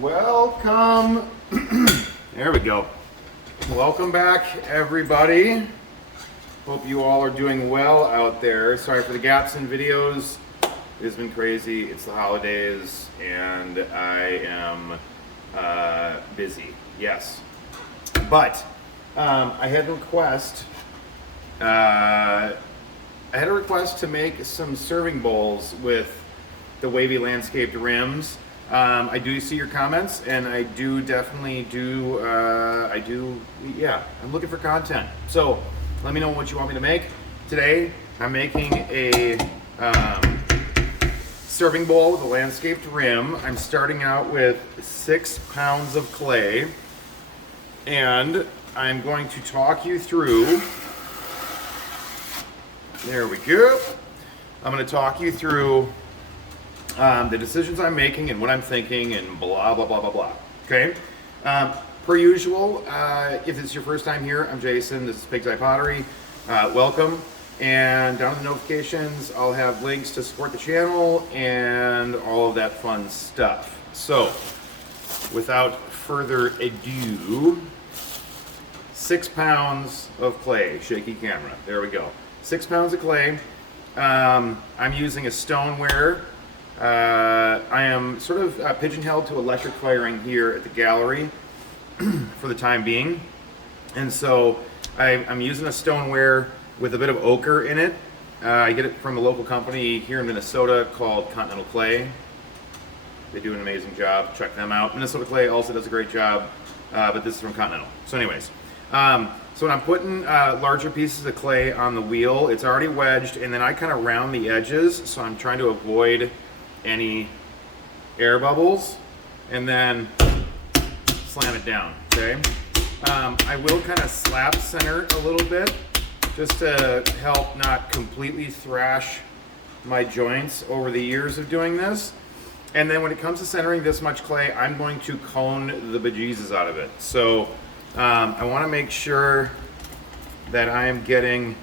Welcome. There we go. Welcome back, everybody. Hope you all are doing well out there. Sorry for the gaps in videos. It has been crazy. It's the holidays, and I am busy. Yes, but I had a request. I had a request to make some serving bowls with the wavy landscaped rims. I do see your comments, and I do definitely do, yeah, I'm looking for content. So let me know what you want me to make. Today, I'm making a serving bowl with a landscaped rim. I'm starting out with 6 pounds of clay, and I'm going to talk you through, there we go. I'm going to talk you through the decisions I'm making and what I'm thinking and blah, blah, blah, blah, blah. Okay? Per usual, if it's your first time here, I'm Jason. This is Pig's Eye Pottery. Welcome. And down in the notifications, I'll have links to support the channel and all of that fun stuff. So, without further ado, 6 pounds of clay. Shaky camera. There we go. 6 pounds of clay. I'm using a stoneware. I am sort of pigeon-held to electric firing here at the gallery for the time being. And so I'm using a stoneware with a bit of ochre in it. I get it from a local company here in Minnesota called Continental Clay. They do an amazing job. Check them out. Minnesota Clay also does a great job, but this is from Continental. So anyways, so when I'm putting larger pieces of clay on the wheel, it's already wedged, and then I kind of round the edges, so I'm trying to avoid any air bubbles, and then slam it down, okay? I will kind of slap center a little bit, just to help not completely thrash my joints over the years of doing this. And then when it comes to centering this much clay, I'm going to cone the bejesus out of it. So I want to make sure that I am getting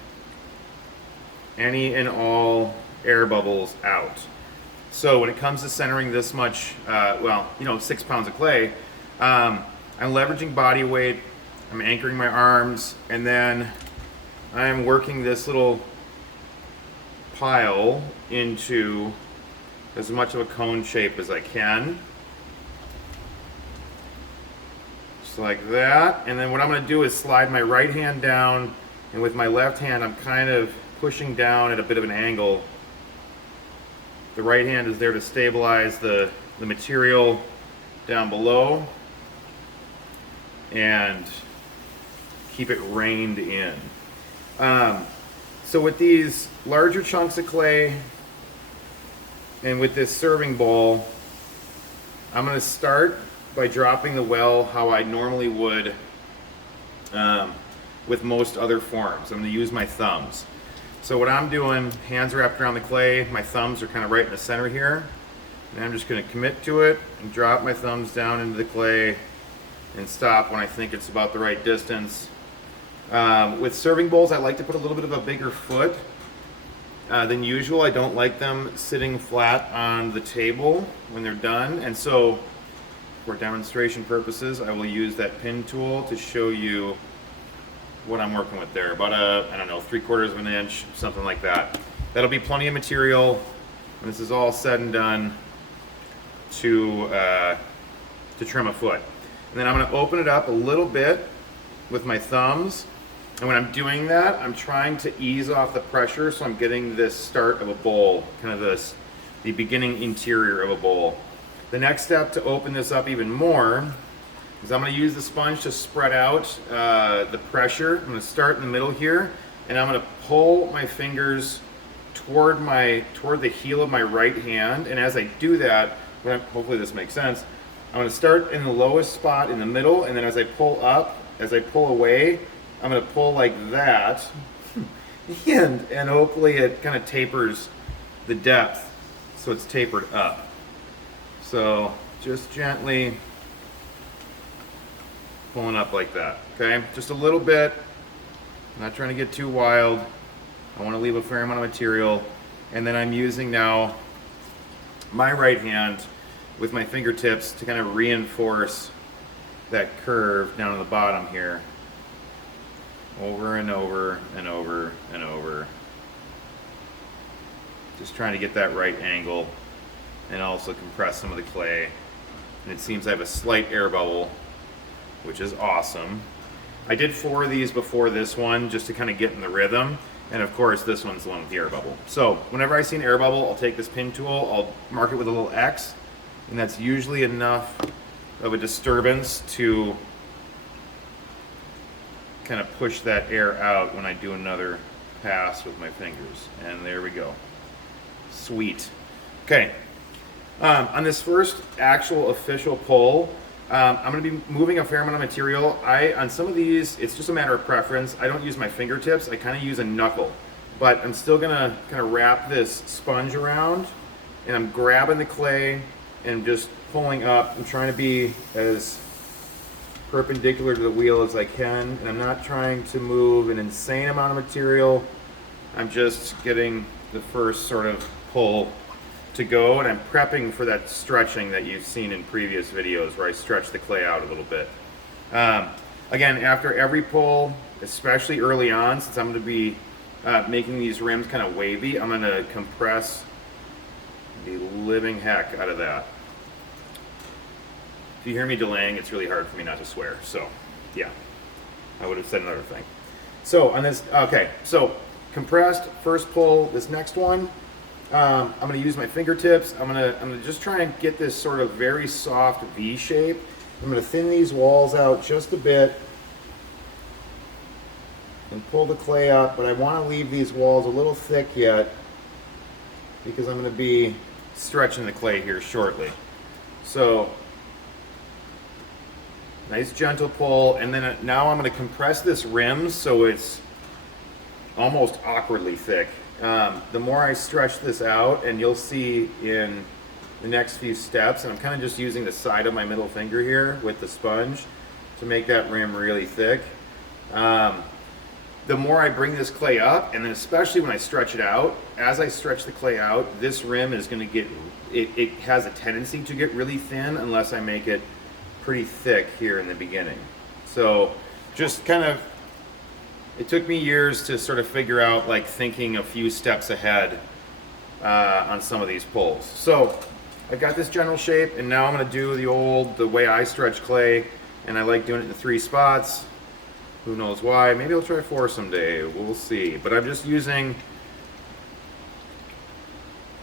any and all air bubbles out. So when it comes to centering this much, 6 pounds of clay, I'm leveraging body weight, I'm anchoring my arms, and then I'm working this little pile into as much of a cone shape as I can. Just like that. And then what I'm going to do is slide my right hand down, and with my left hand I'm kind of pushing down at a bit of an angle. The right hand is there to stabilize the material down below and keep it reined in. So with these larger chunks of clay and with this serving bowl, I'm going to start by dropping the well how I normally would with most other forms. I'm going to use my thumbs. So what I'm doing, hands wrapped around the clay, my thumbs are kind of right in the center here. And I'm just going to commit to it and drop my thumbs down into the clay and stop when I think it's about the right distance. With serving bowls, I like to put a little bit of a bigger foot than usual. I don't like them sitting flat on the table when they're done. And so for demonstration purposes, I will use that pin tool to show you what I'm working with there. About I don't know, 3/4 of an inch, something like that. That'll be plenty of material when this is all said and done to trim a foot. And then I'm going to open it up a little bit with my thumbs. And when I'm doing that, I'm trying to ease off the pressure, so I'm getting this start of a bowl, kind of the beginning interior of a bowl. The next step to open this up even more is I'm going to use the sponge to spread out the pressure. I'm going to start in the middle here, and I'm going to pull my fingers toward the heel of my right hand. And as I do that, hopefully this makes sense, I'm going to start in the lowest spot in the middle, and then as I pull up, as I pull away, I'm going to pull like that, and hopefully it kind of tapers the depth so it's tapered up. So just gently pulling up like that, okay? Just a little bit. I'm not trying to get too wild. I want to leave a fair amount of material. And then I'm using now my right hand with my fingertips to kind of reinforce that curve down on the bottom here. Over and over and over and over. Just trying to get that right angle and also compress some of the clay. And it seems I have a slight air bubble, which is awesome. I did 4 of these before this one just to kind of get in the rhythm. And of course, this one's the one with the air bubble. So whenever I see an air bubble, I'll take this pin tool, I'll mark it with a little X, and that's usually enough of a disturbance to kind of push that air out when I do another pass with my fingers. And there we go. Sweet. Okay. On this first actual official pull, I'm going to be moving a fair amount of material. On some of these, it's just a matter of preference. I don't use my fingertips. I kind of use a knuckle. But I'm still going to kind of wrap this sponge around, and I'm grabbing the clay and just pulling up. I'm trying to be as perpendicular to the wheel as I can, and I'm not trying to move an insane amount of material. I'm just getting the first sort of pull to go, and I'm prepping for that stretching that you've seen in previous videos where I stretch the clay out a little bit. Again, after every pull, especially early on, since I'm going to be making these rims kind of wavy, I'm going to compress the living heck out of that. If you hear me delaying, it's really hard for me not to swear. So, yeah, I would have said another thing. So on this, okay, so compressed, first pull. This next one, I'm going to use my fingertips. I'm going to just try and get this sort of very soft V shape. I'm going to thin these walls out just a bit and pull the clay up, but I want to leave these walls a little thick yet because I'm going to be stretching the clay here shortly. So nice gentle pull, and then now I'm going to compress this rim so it's almost awkwardly thick. The more I stretch this out, and you'll see in the next few steps, and I'm kind of just using the side of my middle finger here with the sponge to make that rim really thick. The more I bring this clay up, and then especially when I stretch it out, as I stretch the clay out, this rim is going to get, it has a tendency to get really thin unless I make it pretty thick here in the beginning. So just kind of, it took me years to sort of figure out, like, thinking a few steps ahead on some of these pulls. So I've got this general shape, and now I'm going to do the way I stretch clay, and I like doing it in 3 spots. Who knows why? Maybe I'll try 4 someday. We'll see. But I'm just using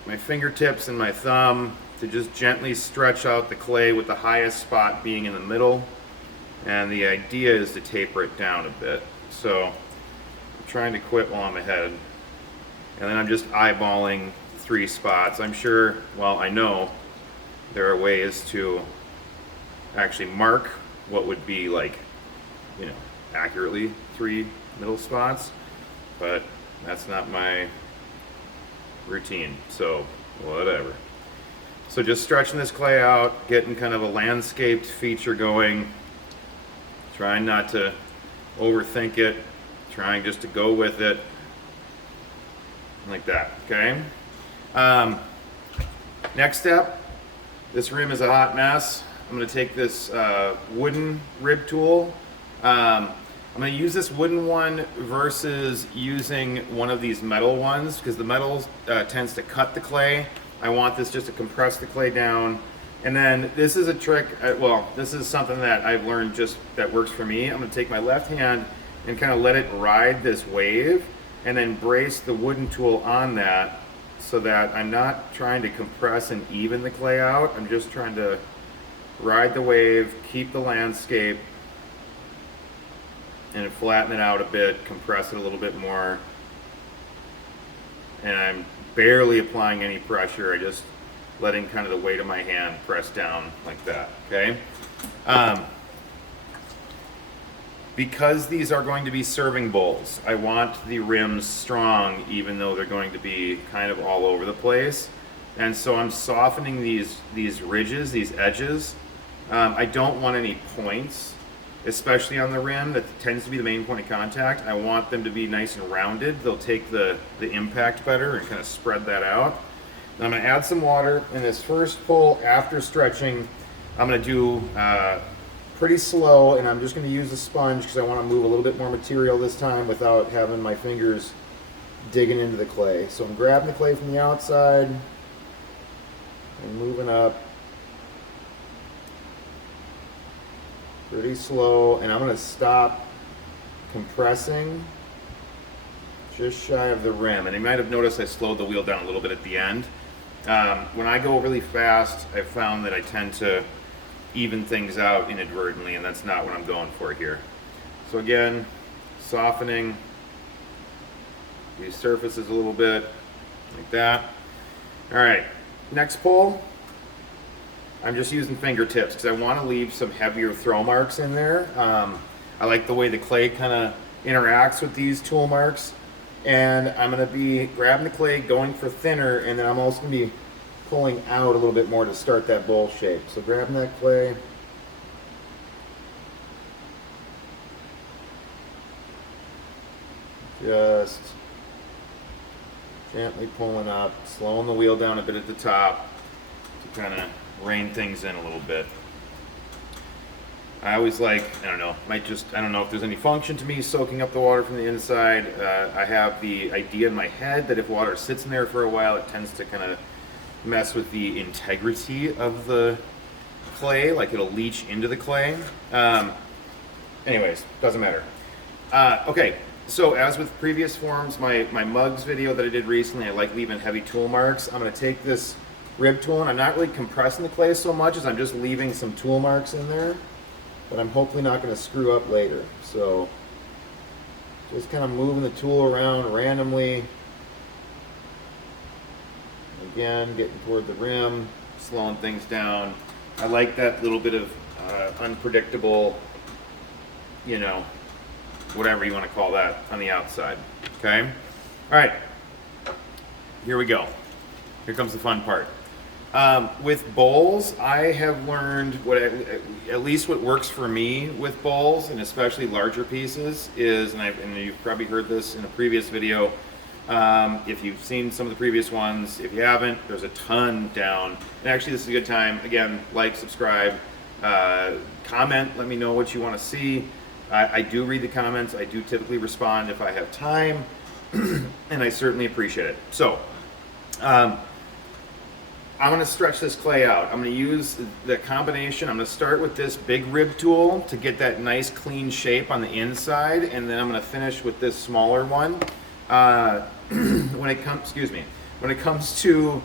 my fingertips and my thumb to just gently stretch out the clay, with the highest spot being in the middle. And the idea is to taper it down a bit. So I'm trying to quit while I'm ahead. And then I'm just eyeballing 3 spots. I'm sure, well, I know there are ways to actually mark what would be, like, you know, accurately 3 middle spots, but that's not my routine, so whatever. So just stretching this clay out, getting kind of a landscaped feature going, trying not to overthink it, trying just to go with it, like that, okay? Next step, this rim is a hot mess. I'm going to take this wooden rib tool. I'm going to use this wooden one versus using one of these metal ones, because the metal tends to cut the clay. I want this just to compress the clay down. And then this is a trick, well, this is something that I've learned just that works for me. I'm going to take my left hand and kind of let it ride this wave, and then brace the wooden tool on that, so that I'm not trying to compress and even the clay out. I'm just trying to ride the wave, keep the landscape, and flatten it out a bit, compress it a little bit more. And I'm barely applying any pressure. I just letting kind of the weight of my hand press down like that, okay? Because these are going to be serving bowls, I want the rims strong, even though they're going to be kind of all over the place. And so I'm softening these ridges, these edges. I don't want any points, especially on the rim. That tends to be the main point of contact. I want them to be nice and rounded. They'll take the impact better and kind of spread that out. I'm going to add some water. In this first pull after stretching, I'm going to do pretty slow, and I'm just going to use the sponge because I want to move a little bit more material this time without having my fingers digging into the clay. So I'm grabbing the clay from the outside and moving up pretty slow, and I'm going to stop compressing just shy of the rim. And you might have noticed I slowed the wheel down a little bit at the end. When I go really fast, I've found that I tend to even things out inadvertently, and that's not what I'm going for here. So again, softening these surfaces a little bit, like that. All right, next pull, I'm just using fingertips because I want to leave some heavier throw marks in there. I like the way the clay kind of interacts with these tool marks. And I'm going to be grabbing the clay, going for thinner, and then I'm also going to be pulling out a little bit more to start that bowl shape. So grabbing that clay, just gently pulling up, slowing the wheel down a bit at the top to kind of rein things in a little bit. I always like, I don't know if there's any function to me soaking up the water from the inside. I have the idea in my head that if water sits in there for a while, it tends to kind of mess with the integrity of the clay, like it'll leach into the clay. Anyways, doesn't matter. Okay, so as with previous forms, my mugs video that I did recently, I like leaving heavy tool marks. I'm going to take this rib tool, and I'm not really compressing the clay so much as I'm just leaving some tool marks in there. But I'm hopefully not going to screw up later. So just kind of moving the tool around randomly. Again, getting toward the rim, slowing things down. I like that little bit of unpredictable, whatever you want to call that on the outside. Okay? All right. Here we go. Here comes the fun part. With bowls, I have learned at least what works for me with bowls, and especially larger pieces, is, and you've probably heard this in a previous video, if you've seen some of the previous ones. If you haven't, there's a ton down. And actually, this is a good time. Again, like, subscribe, comment, let me know what you want to see. I do read the comments. I do typically respond if I have time, and I certainly appreciate it. So, I'm going to stretch this clay out. I'm going to use the combination. I'm going to start with this big rib tool to get that nice clean shape on the inside, and then I'm going to finish with this smaller one. When it comes to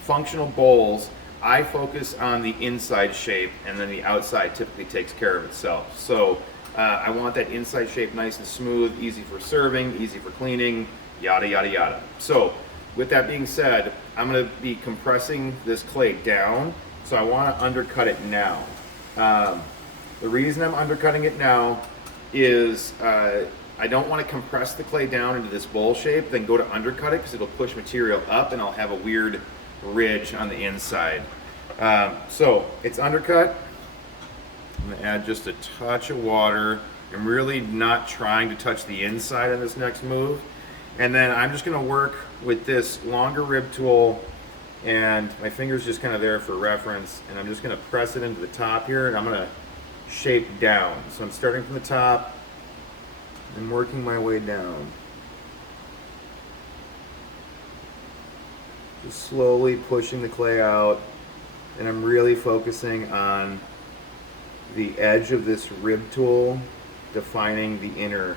functional bowls, I focus on the inside shape, and then the outside typically takes care of itself. So I want that inside shape nice and smooth, easy for serving, easy for cleaning, yada, yada, yada. So with that being said, I'm going to be compressing this clay down, so I want to undercut it now. The reason I'm undercutting it now is I don't want to compress the clay down into this bowl shape, then go to undercut it because it'll push material up and I'll have a weird ridge on the inside. So it's undercut. I'm going to add just a touch of water. I'm really not trying to touch the inside on this next move. And then I'm just going to work with this longer rib tool, and my finger's just kind of there for reference, and I'm just going to press it into the top here, and I'm going to shape down. So I'm starting from the top and working my way down. Just slowly pushing the clay out, and I'm really focusing on the edge of this rib tool, defining the inner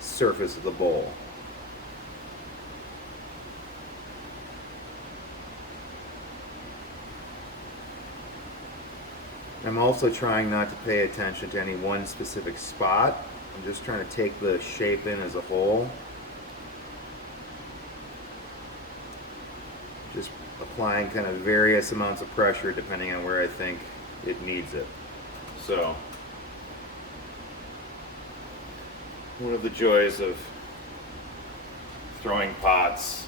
surface of the bowl. I'm also trying not to pay attention to any one specific spot. I'm just trying to take the shape in as a whole. Just applying kind of various amounts of pressure depending on where I think it needs it. So, one of the joys of throwing pots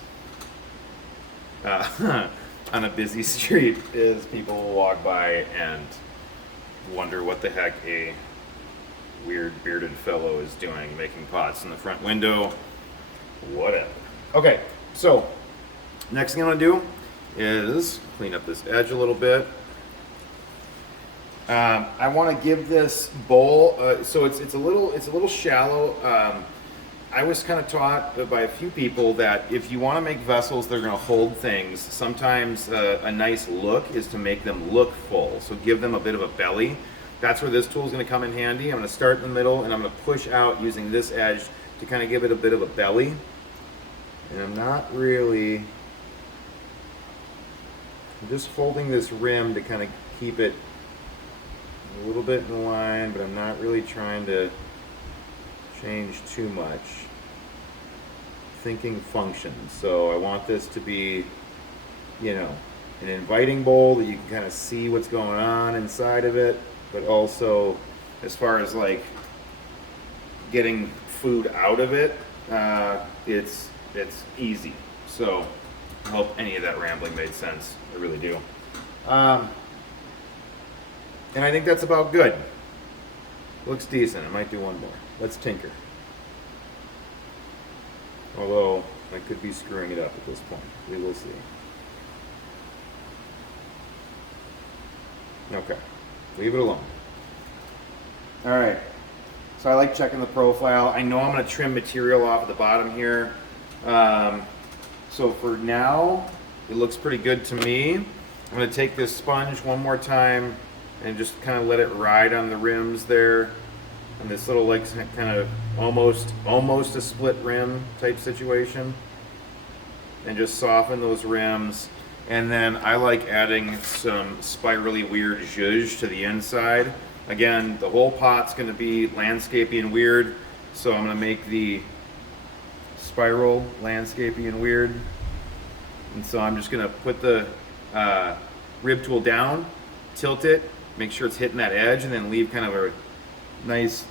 on a busy street is people will walk by and wonder what the heck a weird bearded fellow is doing making pots in the front window. Whatever. Okay, so next thing I'm gonna do is clean up this edge a little bit. I want to give this bowl, so it's a little shallow. I was kind of taught by a few people that if you want to make vessels that are going to hold things, sometimes a nice look is to make them look full. So give them a bit of a belly. That's where this tool is going to come in handy. I'm going to start in the middle and I'm going to push out using this edge to kind of give it a bit of a belly. And I'm just holding this rim to kind of keep it a little bit in line, but I'm not really trying to change too much. Thinking functions. So I want this to be, you know, an inviting bowl that you can kind of see what's going on inside of it, but also as far as like getting food out of it, it's easy. So I hope any of that rambling made sense. I really do. And I think that's about good. Looks decent. I might do one more. Let's tinker. Although I could be screwing it up at this point. We will see. Okay. Leave it alone. All right. So I like checking the profile. I know I'm going to trim material off at the bottom here. So for now, it looks pretty good to me. I'm going to take this sponge one more time and just kind of let it ride on the rims there, and this little like kind of almost a split rim type situation, and just soften those rims. And then I like adding some spirally weird zhuzh to the inside. Again, the whole pot's going to be landscapey and weird, so I'm going to make the spiral landscapey and weird. And so I'm just going to put the rib tool down, tilt it, make sure it's hitting that edge, and then leave kind of a nice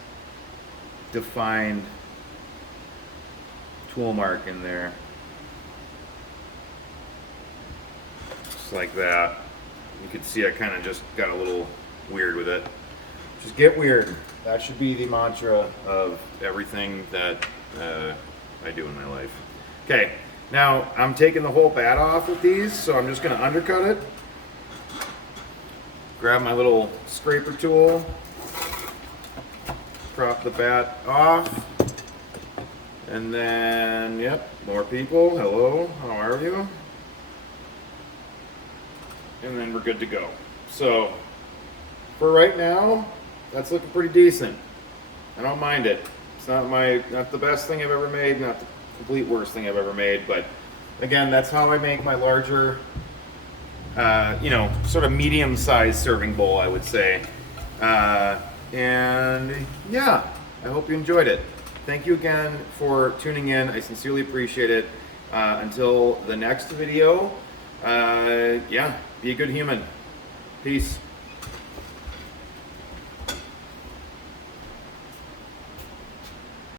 defined tool mark in there. Just like that. You can see I kind of just got a little weird with it. Just get weird. That should be the mantra of everything that I do in my life. Okay, now I'm taking the whole bat off with these, so I'm just going to undercut it. Grab my little scraper tool, prop the bat off, and then, yep, more people. Hello, how are you? And then we're good to go. So, for right now, that's looking pretty decent. I don't mind it. It's not the best thing I've ever made, not the complete worst thing I've ever made, but again, that's how I make my larger, sort of medium-sized serving bowl, I would say. And yeah, I hope you enjoyed it. Thank you again for tuning in. I sincerely appreciate it. Until the next video, be a good human. Peace.